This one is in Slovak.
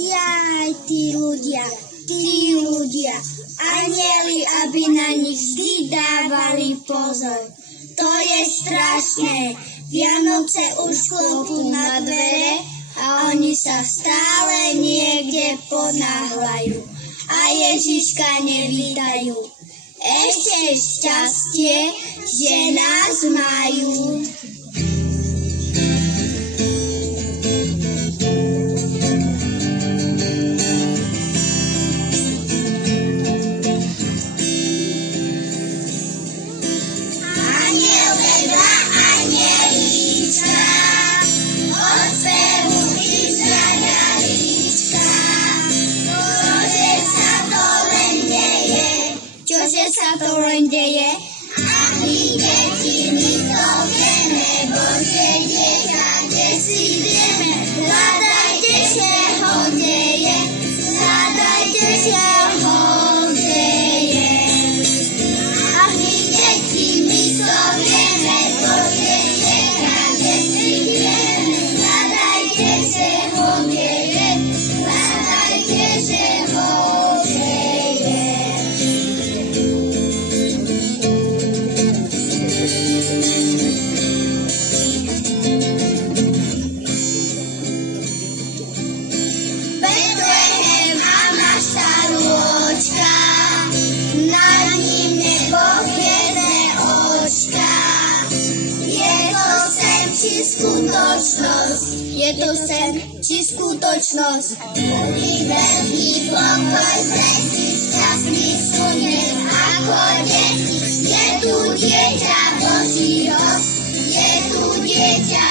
Jaj, tí ľudia, anjeli, aby na nich vždy dávali pozor. To je strašné, Vianoce už klopú na dvere a oni sa stále niekde ponáhľajú a Ježiška nevítajú. Ešte šťastie, že nás majú. Čože sa to len deje? A my deti, my to vieme, Božie dieťa, kde si ideme, hľadajte, že ho deje, hľadajte, že ho deje. A my deti, my to vieme, Božie dieťa, kde si ideme, hľadajte, že ho deje, hľadajte, že ho deje. Je to sen či skutočnosť? Boli veľký pokoj, si šťastný slnec ako deti. Je tu dieťa Božího, je tu dieťa